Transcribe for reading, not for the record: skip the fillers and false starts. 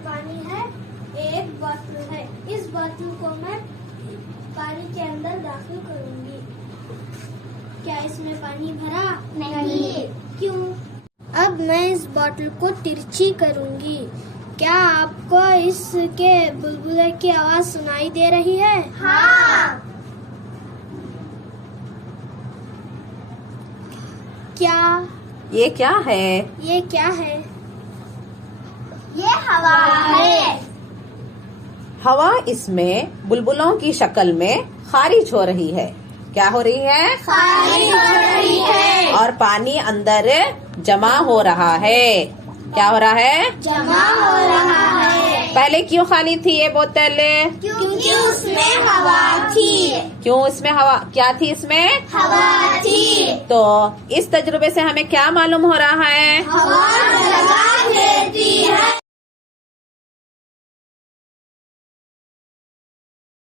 पानी है, एक बोतल है। इस बोतल को मैं पानी के अंदर दाखिल करूंगी। क्या इसमें पानी भरा? नहीं। क्यों? अब मैं इस बोतल को तिरछी करूंगी। क्या आपको इसके बुलबुले की आवाज सुनाई दे रही है? हाँ। क्या ये क्या है? ये क्या है? ये हवा है। हवा इसमें बुलबुलों की शक्ल में खारिज हो रही है। क्या हो रही है? खारिज हो रही है। और पानी अंदर जमा हो रहा है। क्या हो रहा है? जमा हो रहा है। पहले क्यों खाली थी ये बोतल? क्योंकि उसमें हवा थी। क्यों इसमें हवा? क्या थी इसमें? हवा थी। तो इस तजुर्बे से हमें क्या मालूम हो रहा है? हवा